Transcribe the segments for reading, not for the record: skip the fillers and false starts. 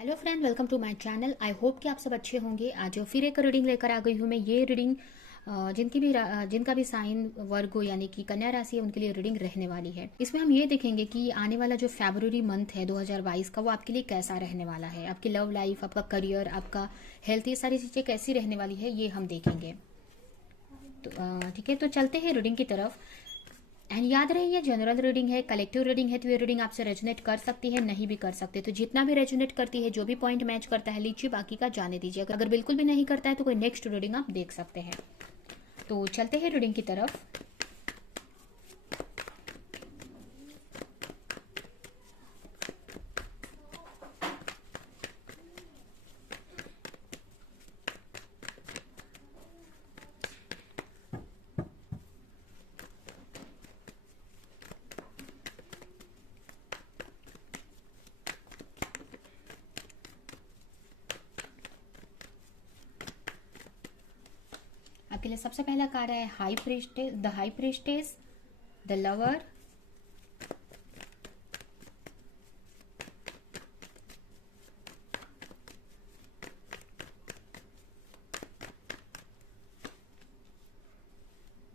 Hello friend, welcome to my channel. I hope कि आप सब अच्छे होंगे। आज फिर एक रीडिंग लेकर आ गई हूँ मैं। ये रीडिंग जिनका भी साइन वर्ग हो यानी कि कन्या राशि है उनके लिए रीडिंग रहने वाली है। इसमें हम ये देखेंगे कि आने वाला जो फरवरी मंथ है 2022 का वो आपके लिए कैसा रहने वाला है। आपकी लव लाइफ, आपका करियर, आपका हेल्थ, ये सारी चीज़ें कैसी रहने वाली है ये हम देखेंगे। तो ठीक है, तो चलते हैं रीडिंग की तरफ। एंड याद रहे ये जनरल रीडिंग है, कलेक्टिव रीडिंग है, तो ये रीडिंग आपसे रेजोनेट कर सकती है, नहीं भी कर सकते। तो जितना भी रेजोनेट करती है, जो भी पॉइंट मैच करता है लीजिए, बाकी का जाने दीजिए। अगर बिल्कुल भी नहीं करता है तो कोई नेक्स्ट रीडिंग आप देख सकते हैं। तो चलते हैं रीडिंग की तरफ। आपके लिए सबसे पहला कार्ड है high priestess, the high priestess, the lover,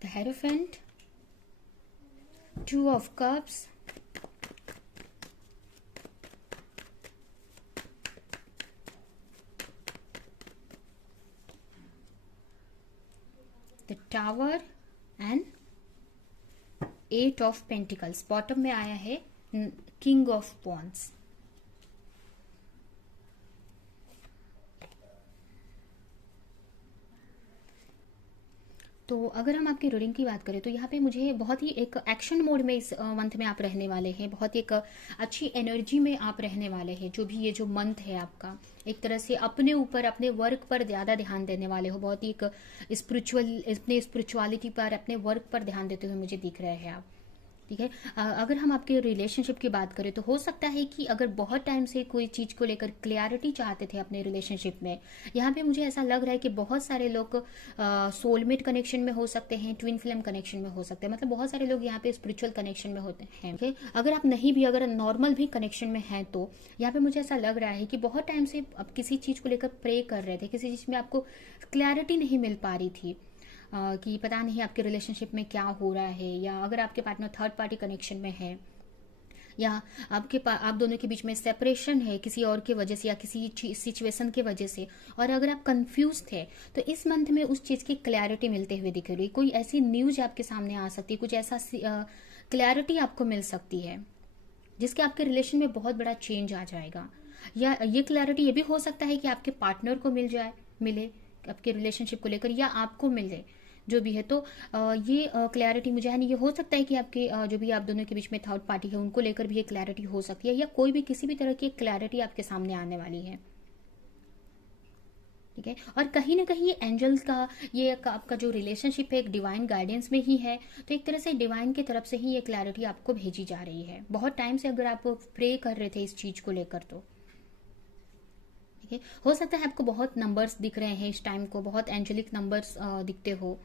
the hierophant, two of cups, the tower and eight of pentacles. Bottom में आया है किंग ऑफ वॉन्ड्स। तो अगर हम आपकी रीडिंग की बात करें तो यहाँ पे मुझे बहुत ही एक एक्शन मोड में इस मंथ में आप रहने वाले हैं। बहुत ही एक अच्छी एनर्जी में आप रहने वाले हैं। जो भी ये जो मंथ है आपका, एक तरह से अपने ऊपर, अपने वर्क पर ज़्यादा ध्यान देने वाले हो। बहुत ही एक अपने स्पिरिचुअलिटी पर, अपने वर्क पर ध्यान देते हुए मुझे दिख रहे हैं आप। ठीक है। अगर हम आपके रिलेशनशिप की बात करें तो हो सकता है कि अगर बहुत टाइम से कोई चीज़ को लेकर क्लैरिटी चाहते थे अपने रिलेशनशिप में, यहाँ पे मुझे ऐसा लग रहा है कि बहुत सारे लोग सोलमेट कनेक्शन में हो सकते हैं, ट्विन फ्लेम कनेक्शन में हो सकते हैं। मतलब बहुत सारे लोग यहाँ पे स्पिरिचुअल कनेक्शन में होते हैं। ठीक है? अगर आप नहीं भी, अगर नॉर्मल भी कनेक्शन में हैं तो यहाँ पे मुझे ऐसा लग रहा है कि बहुत टाइम से आप किसी चीज़ को लेकर प्रे कर रहे थे, किसी चीज़ में आपको क्लैरिटी नहीं मिल पा रही थी। कि पता नहीं आपके रिलेशनशिप में क्या हो रहा है, या अगर आपके पार्टनर थर्ड पार्टी कनेक्शन में है, या आप दोनों के बीच में सेपरेशन है किसी और की वजह से या किसी सिचुएशन की वजह से, और अगर आप कंफ्यूज थे तो इस मंथ में उस चीज़ की क्लैरिटी मिलते हुए दिख रही है। कोई ऐसी न्यूज आपके सामने आ सकती है, कुछ ऐसा क्लैरिटी आपको मिल सकती है जिसके आपके रिलेशन में बहुत बड़ा चेंज आ जाएगा। या ये क्लैरिटी ये भी हो सकता है कि आपके पार्टनर को मिले आपके रिलेशनशिप को लेकर, या आपको मिले, जो भी है। तो ये क्लैरिटी मुझे है नहीं, ये हो सकता है कि आपके जो भी आप दोनों के बीच में थर्ड पार्टी है उनको लेकर भी ये क्लैरिटी हो सकती है, या कोई भी किसी भी तरह की क्लैरिटी आपके सामने आने वाली है। ठीक है। और कहीं ना कहीं एंजल्स का ये आपका जो रिलेशनशिप है एक डिवाइन गाइडेंस में ही है। तो एक तरह से डिवाइन की तरफ से ही ये क्लैरिटी आपको भेजी जा रही है। बहुत टाइम से अगर आप प्रे कर रहे थे इस चीज को लेकर तो ठीक है। हो सकता है आपको बहुत नंबर्स दिख रहे हैं इस टाइम को, बहुत एंजेलिक नंबर्स दिखते हो।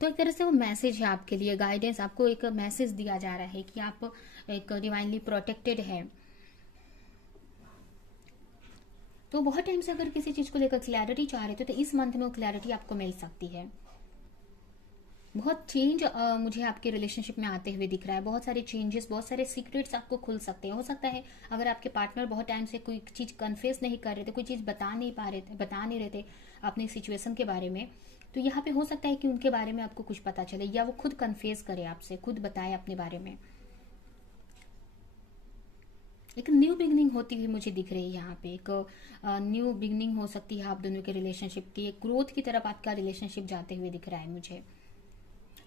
तो एक तरह से वो मैसेज है आपके लिए, गाइडेंस, आपको एक मैसेज दिया जा रहा है कि आप एक डिवाइनली प्रोटेक्टेड है। तो बहुत टाइम से अगर किसी चीज को लेकर क्लैरिटी चाह रहे थे तो इस मंथ में वो क्लैरिटी आपको मिल सकती है। बहुत चेंज मुझे आपके रिलेशनशिप में आते हुए दिख रहा है। बहुत सारे चेंजेस, बहुत सारे सीक्रेट्स आपको खुल सकते हैं। हो सकता है अगर आपके पार्टनर बहुत टाइम से कोई चीज़ कन्फेस नहीं कर रहे थे, कोई चीज़ बता नहीं रहे थे अपनी सिचुएशन के बारे में, तो यहाँ पे हो सकता है कि उनके बारे में आपको कुछ पता चले, या वो खुद कन्फेस करे आपसे, खुद बताए अपने बारे में। एक न्यू बिगनिंग होती हुई मुझे दिख रही है यहाँ पे। एक न्यू बिगनिंग हो सकती है आप दोनों के रिलेशनशिप की, एक ग्रोथ की तरफ आपका रिलेशनशिप जाते हुए दिख रहा है मुझे।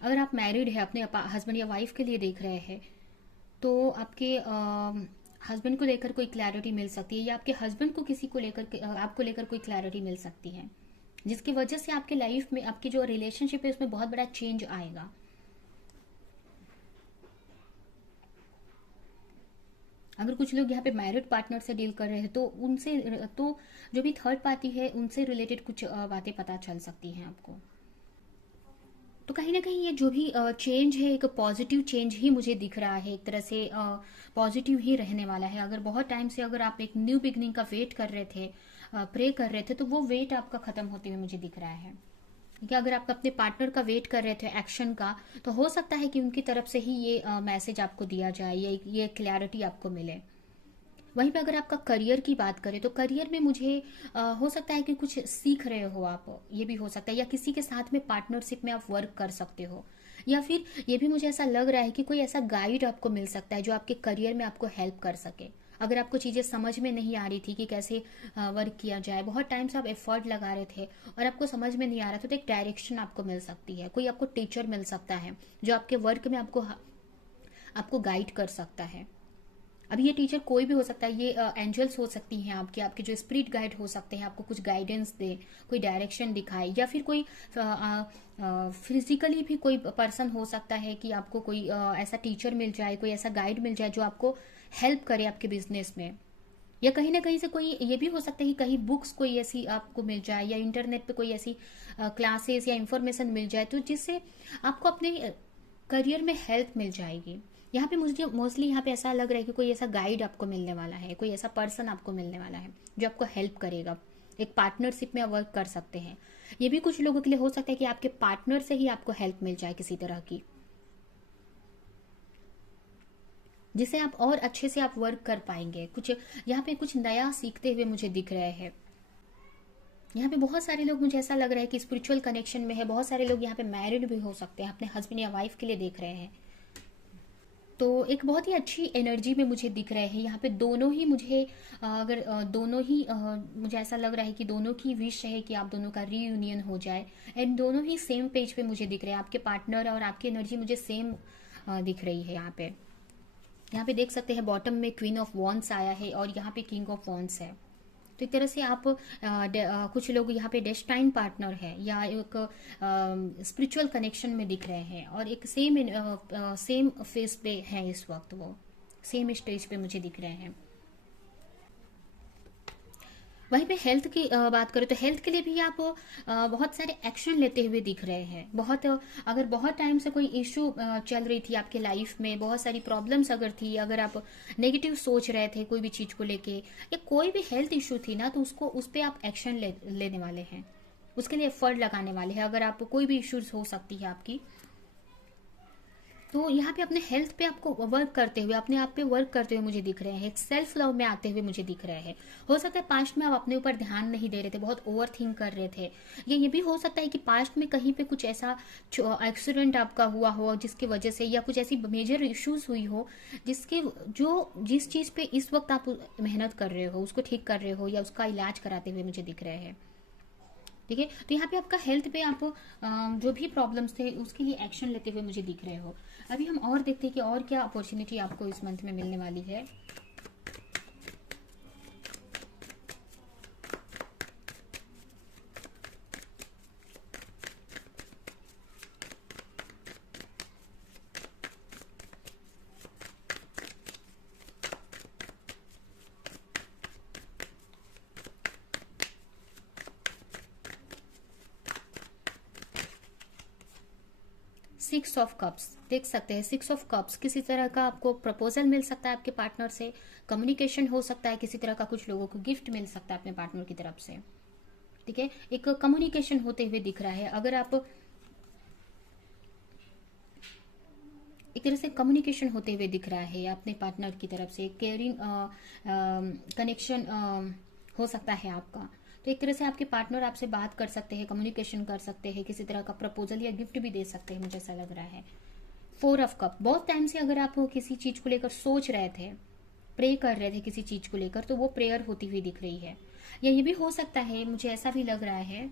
अगर आप मैरिड है, अपने हस्बैंड या वाइफ के लिए देख रहे हैं, तो आपके हस्बैंड को लेकर कोई क्लैरिटी मिल सकती है, या आपके हस्बैंड को किसी को लेकर आपको लेकर कोई क्लैरिटी मिल सकती है, जिसकी वजह से आपके लाइफ में आपकी जो रिलेशनशिप है उसमें बहुत बड़ा चेंज आएगा। अगर कुछ लोग यहाँ पे मैरिड पार्टनर से डील कर रहे हैं तो उनसे, तो जो भी थर्ड पार्टी है उनसे रिलेटेड कुछ बातें पता चल सकती हैं आपको। तो कहीं ना कहीं ये जो भी चेंज है, एक पॉजिटिव चेंज ही मुझे दिख रहा है, एक तरह से पॉजिटिव ही रहने वाला है। अगर बहुत टाइम से अगर आप एक न्यू बिगनिंग का वेट कर रहे थे, प्रे कर रहे थे, तो वो वेट आपका खत्म होते हुए मुझे दिख रहा है। कि अगर आप अपने पार्टनर का वेट कर रहे थे एक्शन का, तो हो सकता है कि उनकी तरफ से ही ये मैसेज आपको दिया जाए, ये क्लैरिटी आपको मिले। वहीं पे अगर आपका करियर की बात करें, तो करियर में मुझे हो सकता है कि कुछ सीख रहे हो आप, ये भी हो सकता है, या किसी के साथ में पार्टनरशिप में आप वर्क कर सकते हो, या फिर ये भी मुझे ऐसा लग रहा है कि कोई ऐसा गाइड आपको मिल सकता है जो आपके करियर में आपको हेल्प कर सके। अगर आपको चीज़ें समझ में नहीं आ रही थी कि कैसे वर्क किया जाए, बहुत टाइम से आप एफर्ट लगा रहे थे और आपको समझ में नहीं आ रहा था, तो एक डायरेक्शन आपको मिल सकती है, कोई आपको टीचर मिल सकता है जो आपके वर्क में आपको आपको गाइड कर सकता है। अभी ये टीचर कोई भी हो सकता है, ये एंजल्स हो सकती हैं आपके आपके जो स्पिरिट गाइड हो सकते हैं, आपको कुछ गाइडेंस दे, कोई डायरेक्शन दिखाए, या फिर कोई फिजिकली भी कोई पर्सन हो सकता है कि आपको कोई ऐसा टीचर मिल जाए, कोई ऐसा गाइड मिल जाए जो आपको हेल्प करे आपके बिजनेस में। या कहीं ना कहीं से कोई ये भी हो सकता है कि कहीं बुक्स कोई ऐसी आपको मिल जाए, या इंटरनेट पे कोई ऐसी क्लासेस या इंफॉर्मेशन मिल जाए, तो जिससे आपको अपने करियर में हेल्प मिल जाएगी। यहाँ पे मुझे मोस्टली यहाँ पे ऐसा लग रहा है कि कोई ऐसा गाइड आपको मिलने वाला है, कोई ऐसा पर्सन आपको मिलने वाला है जो आपको हेल्प करेगा। एक पार्टनरशिप में वर्क कर सकते हैं। ये भी कुछ लोगों के लिए हो सकता है कि आपके पार्टनर से ही आपको हेल्प मिल जाए किसी तरह की, जिससे आप और अच्छे से आप वर्क कर पाएंगे। कुछ यहाँ पे कुछ नया सीखते हुए मुझे दिख रहे हैं। यहाँ पे बहुत सारे लोग, मुझे ऐसा लग रहा है कि स्पिरिचुअल कनेक्शन में है, बहुत सारे लोग यहाँ पे मैरिड भी हो सकते हैं, अपने हस्बैंड या वाइफ के लिए देख रहे हैं। तो एक बहुत ही अच्छी एनर्जी में मुझे दिख रहे हैं यहाँ पे। दोनों ही मुझे अगर दोनों ही मुझे ऐसा लग रहा है कि दोनों की विश है कि आप दोनों का रीयूनियन हो जाए, एंड दोनों ही सेम पेज पे मुझे दिख रहे हैं। आपके पार्टनर और आपकी एनर्जी मुझे सेम दिख रही है यहाँ पे। यहाँ पे देख सकते हैं बॉटम में क्वीन ऑफ वॉन्ड्स आया है और यहाँ पे किंग ऑफ वॉन्ड्स है। तो एक तरह से आप कुछ लोग यहाँ पे डेस्टाइन पार्टनर है, या एक स्पिरिचुअल कनेक्शन में दिख रहे हैं, और एक सेम फेस पे है इस वक्त, वो सेम स्टेज पे मुझे दिख रहे हैं। वहीं पे हेल्थ की बात करें, तो हेल्थ के लिए भी आप बहुत सारे एक्शन लेते हुए दिख रहे हैं। अगर बहुत टाइम से कोई इशू चल रही थी आपके लाइफ में, बहुत सारी प्रॉब्लम्स अगर थी, अगर आप नेगेटिव सोच रहे थे कोई भी चीज को लेके, या कोई भी हेल्थ इशू थी ना, तो उस पर आप एक्शन लेने वाले हैं, उसके लिए एफर्ट लगाने वाले हैं। अगर आप कोई भी इश्यूज हो सकती है आपकी, तो यहाँ पे अपने हेल्थ पे आपको वर्क करते हुए, अपने आप पे वर्क करते हुए मुझे दिख रहे हैं, एक सेल्फ लव में आते हुए मुझे दिख रहे हैं। हो सकता है पास्ट में आप अपने ऊपर ध्यान नहीं दे रहे थे, बहुत ओवर थिंक कर रहे थे, या ये भी हो सकता है कि पास्ट में कहीं पे कुछ ऐसा एक्सीडेंट आपका हुआ हो जिसकी वजह से, या कुछ ऐसी मेजर इश्यूज हुई हो जिस चीज पे इस वक्त आप मेहनत कर रहे हो, उसको ठीक कर रहे हो, या उसका इलाज कराते हुए मुझे दिख रहे हैं। ठीक है, तो यहाँ पे आपका हेल्थ पे आप जो भी प्रॉब्लम्स थे उसके लिए एक्शन लेते हुए मुझे दिख रहे हो। अभी हम और देखते हैं कि और क्या अपॉर्चुनिटी आपको इस मंथ में मिलने वाली है। सिक्स ऑफ कप्स देख सकते हैं। सिक्स ऑफ कप्स, किसी तरह का आपको प्रपोजल मिल सकता है आपके पार्टनर से, कम्युनिकेशन हो सकता है, किसी तरह का कुछ लोगों को गिफ्ट मिल सकता है अपने पार्टनर की तरफ से। ठीक है, एक कम्युनिकेशन होते हुए दिख रहा है। अगर आप एक तरह से कम्युनिकेशन होते हुए दिख रहा है अपने पार्टनर की तरफ से, केयरिंग कनेक्शन हो सकता है आपका। तो एक तरह से आपके पार्टनर आपसे बात कर सकते हैं, कम्युनिकेशन कर सकते हैं, किसी तरह का प्रपोजल या गिफ्ट भी दे सकते हैं, मुझे ऐसा लग रहा है। फोर ऑफ कप, बहुत टाइम से अगर आप किसी चीज को लेकर सोच रहे थे, प्रे कर रहे थे किसी चीज को लेकर, तो वो प्रेयर होती हुई दिख रही है। या ये भी हो सकता है, मुझे ऐसा भी लग रहा है,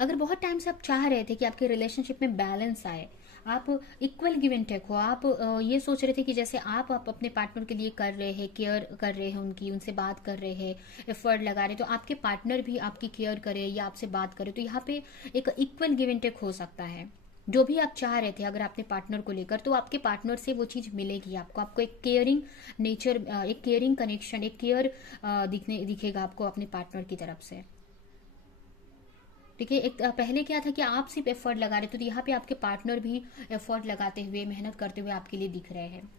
अगर बहुत टाइम से आप चाह रहे थे कि आपके रिलेशनशिप में बैलेंस आए, आप इक्वल गिव एंड टेक हो, आप ये सोच रहे थे कि जैसे आप अपने पार्टनर के लिए कर रहे हैं, केयर कर रहे हैं उनकी, उनसे बात कर रहे हैं, एफर्ट लगा रहे हैं, तो आपके पार्टनर भी आपकी केयर करे या आपसे बात करे, तो यहाँ पे एक इक्वल गिव एंड टेक हो सकता है। जो भी आप चाह रहे थे अगर अपने पार्टनर को लेकर, तो आपके पार्टनर से वो चीज मिलेगी आपको। आपको एक केयरिंग नेचर, एक केयरिंग कनेक्शन, एक केयर दिखेगा आपको अपने पार्टनर की तरफ से। ठीक है, एक पहले क्या था कि आप सिर्फ एफर्ट लगा रहे थे, तो यहाँ पे आपके पार्टनर भी एफर्ट लगाते हुए, मेहनत करते हुए आपके लिए दिख रहे हैं।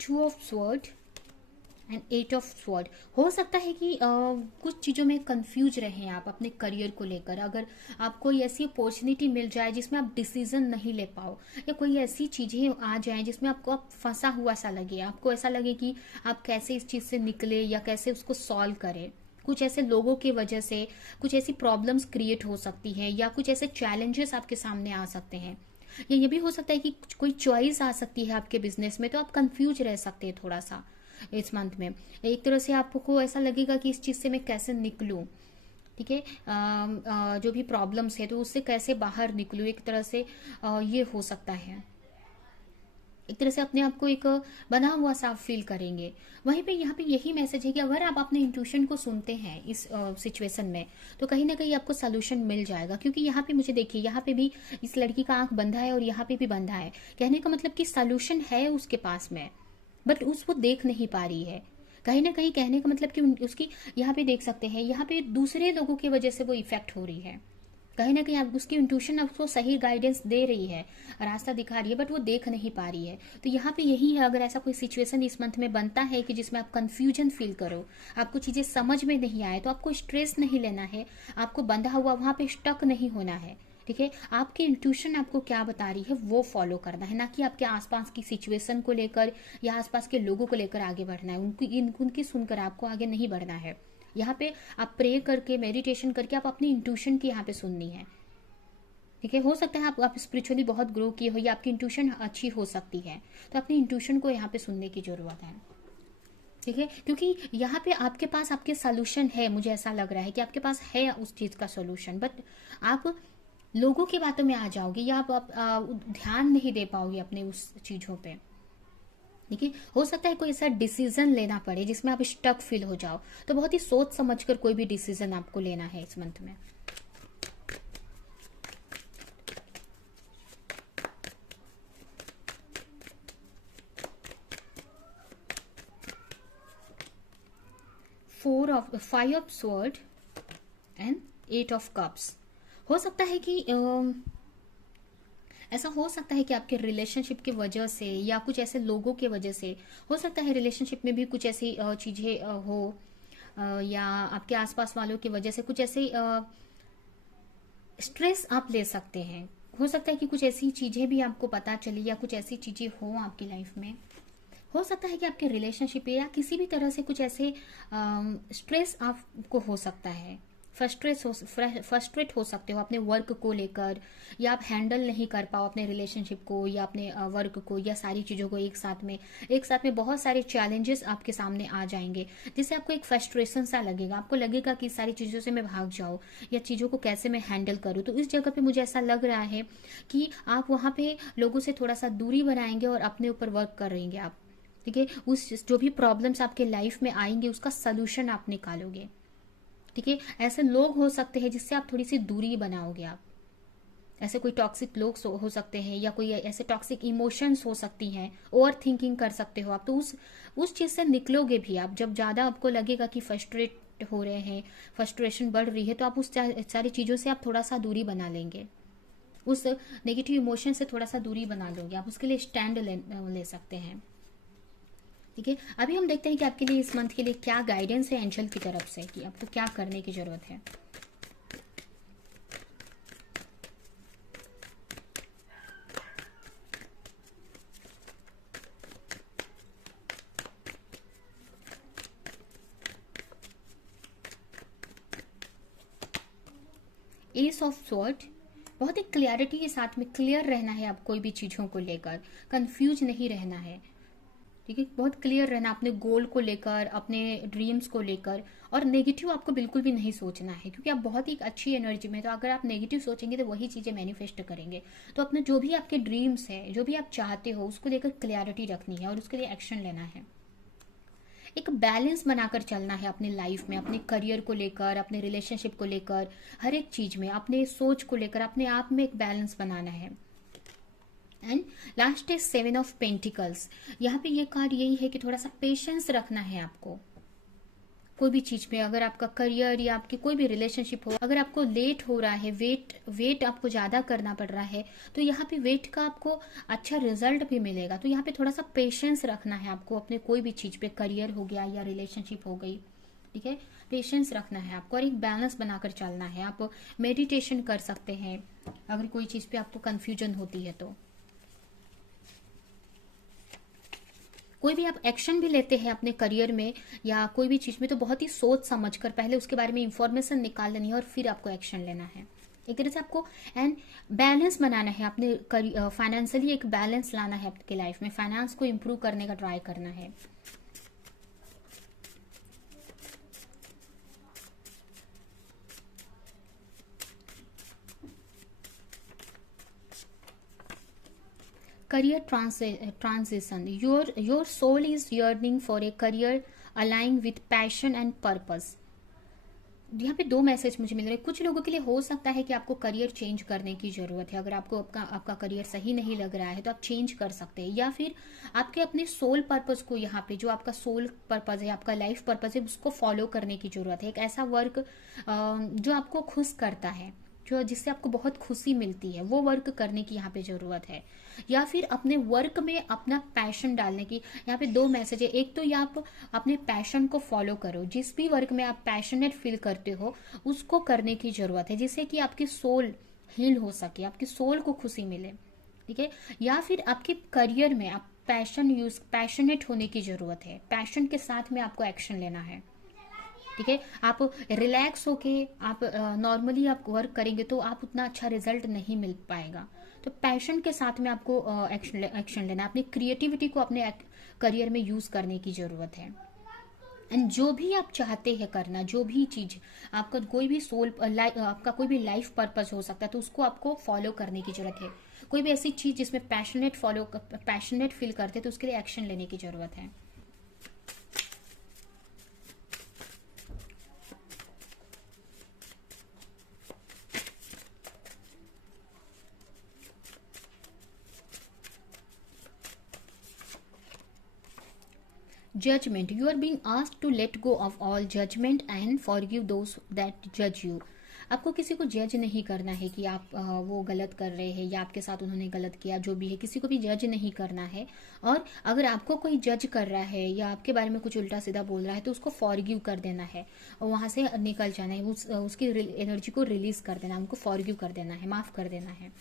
Two of sword and eight of sword. हो सकता है कि कुछ चीज़ों में कंफ्यूज रहें आप अपने करियर को लेकर। अगर आपको कोई ऐसी अपॉर्चुनिटी मिल जाए जिसमें आप डिसीजन नहीं ले पाओ, या कोई ऐसी चीज़ें आ जाएं जिसमें आपको आप फंसा हुआ सा लगे, आपको ऐसा लगे कि आप कैसे इस चीज़ से निकले या कैसे उसको सॉल्व करें। कुछ ऐसे लोगों की वजह से कुछ ऐसी प्रॉब्लम्स क्रिएट हो सकती है, या कुछ ऐसे चैलेंजेस आपके सामने आ सकते हैं, या ये भी हो सकता है कि कोई चॉइस आ सकती है आपके बिजनेस में, तो आप कंफ्यूज रह सकते हैं थोड़ा सा इस मंथ में। एक तरह से आपको ऐसा लगेगा कि इस चीज़ से मैं कैसे निकलूं, ठीक है, जो भी प्रॉब्लम्स है तो उससे कैसे बाहर निकलूं, एक तरह से ये हो सकता है। एक तरह से अपने आप को एक बना हुआ सा फील करेंगे। वहीं पे यहाँ पे यही मैसेज है कि अगर आप अपने इंट्यूशन को सुनते हैं इस सिचुएशन में, तो कहीं ना कहीं आपको सोल्यूशन मिल जाएगा। क्योंकि यहाँ पे मुझे देखिए, यहाँ पे भी इस लड़की का आंख बंधा है और यहाँ पे भी बंधा है। कहने का मतलब कि सोल्यूशन है उसके पास में, बट वो देख नहीं पा रही है। कहीं ना कहीं कहने का मतलब कि उसकी, यहाँ पे देख सकते हैं, यहाँ पे दूसरे लोगों की वजह से वो इफेक्ट हो रही है। कहीं ना कहीं आप उसकी इंट्यूशन आपको सही गाइडेंस दे रही है, रास्ता दिखा रही है, बट वो देख नहीं पा रही है। तो यहाँ पे यही है, अगर ऐसा कोई सिचुएशन इस मंथ में बनता है कि जिसमें आप कंफ्यूजन फील करो, आपको चीजें समझ में नहीं आए, तो आपको स्ट्रेस नहीं लेना है, आपको बंधा हुआ वहां पे स्टक नहीं होना है। ठीक है, आपकी इंट्यूशन आपको क्या बता रही है वो फॉलो करना है, ना कि आपके आसपास की सिचुएशन को लेकर या आसपास के लोगों को लेकर आगे बढ़ना है। उनकी सुनकर आपको आगे नहीं बढ़ना है। यहाँ पे आप प्रे करके, मेडिटेशन करके आप अपनी इंट्यूशन की यहाँ पे सुननी है। ठीक है, हो सकता है आप स्पिरिचुअली बहुत ग्रो किए हो या आपकी इंट्यूशन अच्छी हो सकती है, तो अपनी इंट्यूशन को यहाँ पे सुनने की जरूरत है। ठीक है, क्योंकि यहाँ पे आपके पास आपके सोल्यूशन है। मुझे ऐसा लग रहा है कि आपके पास है उस चीज का सोल्यूशन, बट आप लोगों की बातों में आ जाओगे, या आप ध्यान नहीं दे पाओगे अपने उस चीजों पे। देखिए, हो सकता है कोई ऐसा डिसीजन लेना पड़े जिसमें आप स्टक फील हो जाओ, तो बहुत ही सोच समझकर कोई भी डिसीजन आपको लेना है इस मंथ में। Five of sword and eight of cups. हो सकता है कि ऐसा हो सकता है कि आपके रिलेशनशिप की वजह से या कुछ ऐसे लोगों की वजह से, हो सकता है रिलेशनशिप में भी कुछ ऐसी चीजें हो, या आपके आसपास वालों की वजह से कुछ ऐसे स्ट्रेस आप ले सकते हैं। हो सकता है कि कुछ ऐसी चीजें भी आपको पता चली, या कुछ ऐसी चीजें हो आपकी लाइफ में। हो सकता है कि आपके रिलेशनशिप या किसी भी तरह से कुछ ऐसे स्ट्रेस आपको हो सकता है। फ्रस्ट्रेट हो सकते हो अपने वर्क को लेकर, या आप हैंडल नहीं कर पाओ अपने रिलेशनशिप को या अपने वर्क को, या सारी चीज़ों को एक साथ में बहुत सारे चैलेंजेस आपके सामने आ जाएंगे, जिससे आपको एक फ्रस्ट्रेशन सा लगेगा। आपको लगेगा कि सारी चीज़ों से मैं भाग जाऊँ, या चीज़ों को कैसे मैं हैंडल करूँ। तो इस जगह पे मुझे ऐसा लग रहा है कि आप वहाँ पे लोगों से थोड़ा सा दूरी बनाएंगे और अपने ऊपर वर्क करेंगे आप। ठीक है, उस जो भी प्रॉब्लम्स आपके लाइफ में आएंगे उसका सोल्यूशन आप निकालोगे। ठीक है, ऐसे लोग हो सकते हैं जिससे आप थोड़ी सी दूरी बनाओगे। आप ऐसे कोई टॉक्सिक लोग हो सकते हैं, या कोई ऐसे टॉक्सिक इमोशंस हो सकती हैं, ओवर थिंकिंग कर सकते हो आप। तो उस चीज से निकलोगे भी आप, जब ज्यादा आपको लगेगा कि फ्रस्ट्रेट हो रहे हैं, फ्रस्ट्रेशन बढ़ रही है, तो आप उस सारी चीजों से आप थोड़ा सा दूरी बना लेंगे, उस नेगेटिव इमोशन से थोड़ा सा दूरी बना लोगे आप, उसके लिए स्टैंड ले सकते हैं। ठीक है, अभी हम देखते हैं कि आपके लिए इस मंथ के लिए क्या गाइडेंस है एंजल की तरफ से, कि आपको क्या करने की जरूरत है। एस ऑफ स्वॉर्ड, बहुत ही क्लियरिटी के साथ में क्लियर रहना है। आप कोई भी चीजों को लेकर कंफ्यूज नहीं रहना है। ठीक है, बहुत क्लियर रहना अपने गोल को लेकर, अपने ड्रीम्स को लेकर, और नेगेटिव आपको बिल्कुल भी नहीं सोचना है, क्योंकि आप बहुत ही अच्छी एनर्जी में, तो अगर आप नेगेटिव सोचेंगे तो वही चीजें मैनिफेस्ट करेंगे। तो अपने जो भी आपके ड्रीम्स है, जो भी आप चाहते हो, उसको लेकर क्लियरिटी रखनी है और उसके लिए एक्शन लेना है। एक बैलेंस बनाकर चलना है अपनी लाइफ में, अपने करियर को लेकर, अपने रिलेशनशिप को लेकर, हर एक चीज में अपने सोच को लेकर अपने आप में एक बैलेंस बनाना है। एंड लास्ट है 7 ऑफ पेंटिकल्स। यहाँ पे ये कार्ड यही है कि थोड़ा सा पेशेंस रखना है आपको कोई भी चीज में। अगर आपका करियर या आपकी कोई भी रिलेशनशिप हो, अगर आपको लेट हो रहा है, वेट आपको ज्यादा करना पड़ रहा है, तो यहाँ पे वेट का आपको अच्छा रिजल्ट भी मिलेगा। तो यहाँ पे थोड़ा सा पेशेंस रखना है आपको अपने कोई भी चीज पे, करियर हो गया या रिलेशनशिप हो गई, ठीक है। पेशेंस रखना है आपको और एक बैलेंस बनाकर चलना है। आप मेडिटेशन कर सकते हैं अगर कोई चीज पे आपको कंफ्यूजन होती है तो। कोई भी आप एक्शन भी लेते हैं अपने करियर में या कोई भी चीज में, तो बहुत ही सोच समझ कर पहले उसके बारे में इंफॉर्मेशन निकाल लेनी है और फिर आपको एक्शन लेना है। एक तरह से आपको एंड बैलेंस बनाना है अपने फाइनेंशियली, एक बैलेंस लाना है आपके लाइफ में, फाइनेंस को इम्प्रूव करने का ट्राई करना है। Career transition. Your soul is yearning for a career aligned with passion and purpose. यहाँ पे 2 मैसेज मुझे मिल रहे हैं। कुछ लोगों के लिए हो सकता है कि आपको करियर चेंज करने की जरूरत है। अगर आपको आपका करियर सही नहीं लग रहा है तो आप चेंज कर सकते हैं, या फिर आपके अपने सोल पर्पस को, यहाँ पे जो आपका सोल पर्पस है, आपका लाइफ पर्पस है, उसको फॉलो करने की जरूरत है। एक ऐसा वर्क जो आपको खुश करता है, जो जिससे आपको बहुत खुशी मिलती है, वो वर्क करने की यहाँ पे जरूरत है। या फिर अपने वर्क में अपना पैशन डालने की। यहाँ पे 2 मैसेज है। एक तो ये आप अपने पैशन को फॉलो करो, जिस भी वर्क में आप पैशनेट फील करते हो उसको करने की जरूरत है, जिससे कि आपकी सोल हील हो सके, आपकी सोल को खुशी मिले, ठीक है। या फिर आपके करियर में आप पैशनेट होने की जरूरत है, पैशन के साथ में आपको एक्शन लेना है, ठीक है। आप रिलैक्स होके आप नॉर्मली आप वर्क करेंगे तो आप उतना अच्छा रिजल्ट नहीं मिल पाएगा। तो पैशन के साथ में आपको एक्शन लेना, अपनी क्रिएटिविटी को अपने करियर में यूज करने की जरूरत है। एंड जो भी आप चाहते हैं करना, जो भी चीज आपका कोई भी आपका कोई भी लाइफ पर्पस हो सकता है, तो उसको आपको फॉलो करने की जरूरत है। कोई भी ऐसी चीज जिसमें पैशनेट फील करते हैं तो उसके लिए एक्शन लेने की जरूरत है। Judgment. You are being asked to let go of all judgment and forgive those that judge you. आपको किसी को जज नहीं करना है कि आप वो गलत कर रहे हैं या आपके साथ उन्होंने गलत किया, जो भी है किसी को भी जज नहीं करना है। और अगर आपको कोई जज कर रहा है या आपके बारे में कुछ उल्टा सीधा बोल रहा है तो उसको फॉरगिव कर देना है और वहां से निकल जाना है, उसकी एनर्जी को रिलीज कर देना है, उनको फॉरगिव कर देना है, माफ कर देना है।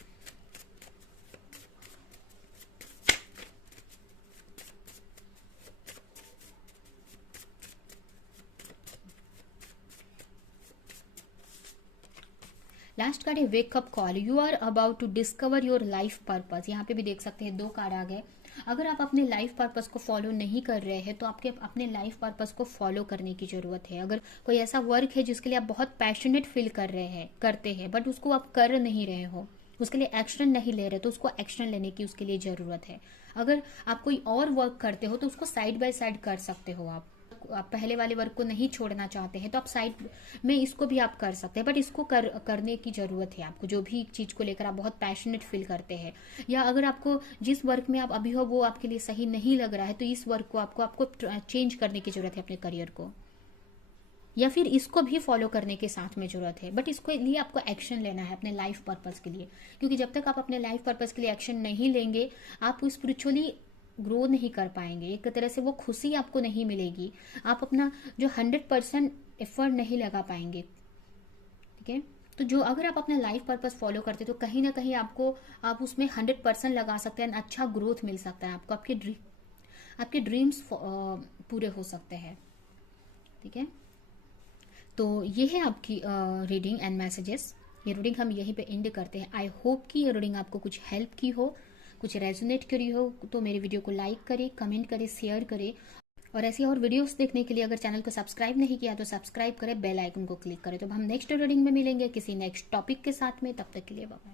लास्ट कार्ड है wake up call. You are about to discover your life purpose. यहाँ पे भी देख सकते हैं 2 कार्ड आ गए। अगर आप अपने लाइफ पर्पस को फॉलो नहीं कर रहे हैं तो आपके अपने लाइफ पर्पस को फॉलो करने की जरूरत है। अगर कोई ऐसा वर्क है जिसके लिए आप बहुत पैशनेट फील करते हैं बट उसको आप कर नहीं रहे हो, उसके लिए एक्शन नहीं ले रहे, तो उसको एक्शन लेने की उसके लिए जरूरत है। अगर आप कोई और वर्क करते हो तो उसको साइड बाय साइड कर सकते हो। आप पहले वाले वर्क को नहीं छोड़ना चाहते हैं तो आप साइड में इसको भी आप कर सकते हैं, बट इसको करने की जरूरत है आपको। जो भी चीज को लेकर आप बहुत पैशनेट फील करते हैं, या अगर आपको जिस वर्क में आप अभी हो वो आपके लिए सही नहीं लग रहा है तो इस वर्क को आपको चेंज करने की जरूरत है अपने करियर को, या फिर इसको भी फॉलो करने के साथ में जरूरत है। बट इसको लिए आपको एक्शन लेना है अपने लाइफ पर्पस के लिए, क्योंकि जब तक आप अपने लाइफ पर्पस के लिए एक्शन नहीं लेंगे आप स्पिरिचुअली ग्रो नहीं कर पाएंगे। एक तरह से वो खुशी आपको नहीं मिलेगी, आप अपना जो 100% एफर्ट नहीं लगा पाएंगे, ठीक है। तो जो अगर आप अपना लाइफ पर्पस फॉलो करते तो कहीं ना कहीं आप उसमें 100% लगा सकते हैं, अच्छा ग्रोथ मिल सकता है आपको, आपके ड्रीम्स पूरे हो सकते हैं, ठीक है। तो ये है आपकी रीडिंग एंड मैसेजेस। ये रीडिंग हम यहीं पे एंड करते हैं। आई होप कि ये रीडिंग आपको कुछ हेल्प की हो, कुछ रेजोनेट करी हो। तो मेरे वीडियो को लाइक करें, कमेंट करें, शेयर करें, और ऐसी और वीडियोस देखने के लिए अगर चैनल को सब्सक्राइब नहीं किया तो सब्सक्राइब करें, बेल आइकन को क्लिक करें। तो हम नेक्स्ट रीडिंग में मिलेंगे किसी नेक्स्ट टॉपिक के साथ में। तब तक के लिए बाय।